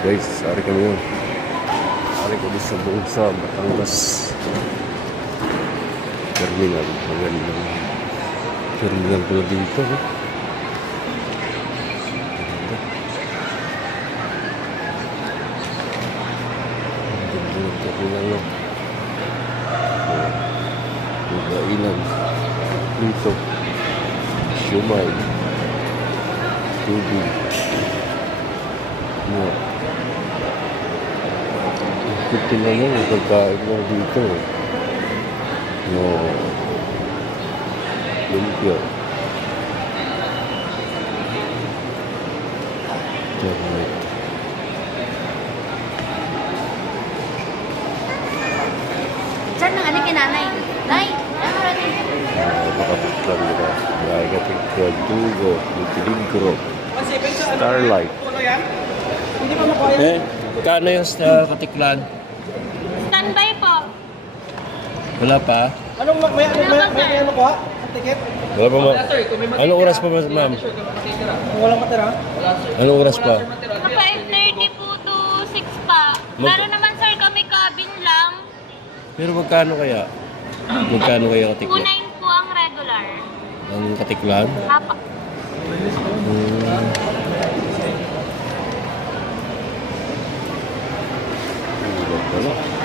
Guys, sari kami yun. Sari kami sa buong sa Batangas terminal. Magandang terminal pala dito. Magandang terminal, no? Magainan dito. Siumay. Tubig. No. Tingnan mo yung pagkain mo dito. No. Lumpia. Internet. Saan ang anak kinanay? Nay, ano rin? Makapagplan nila. Nakakatigplan. Tugo. Nitiligro. Starlight. Eh, kano yung katiklan? Standby po. Wala pa? Anong may ano po ha? Ang ticket? Wala pa ma... Anong oras pa ma'am? Kung walang matira? Anong oras pa? Mga 5:30 po to 6 pa. Pero naman sir, kami cabin lang. Pero magkano kaya? Magkano kaya katiklan? 2.9 po ang regular. Ang katiklan? Apa. Wala.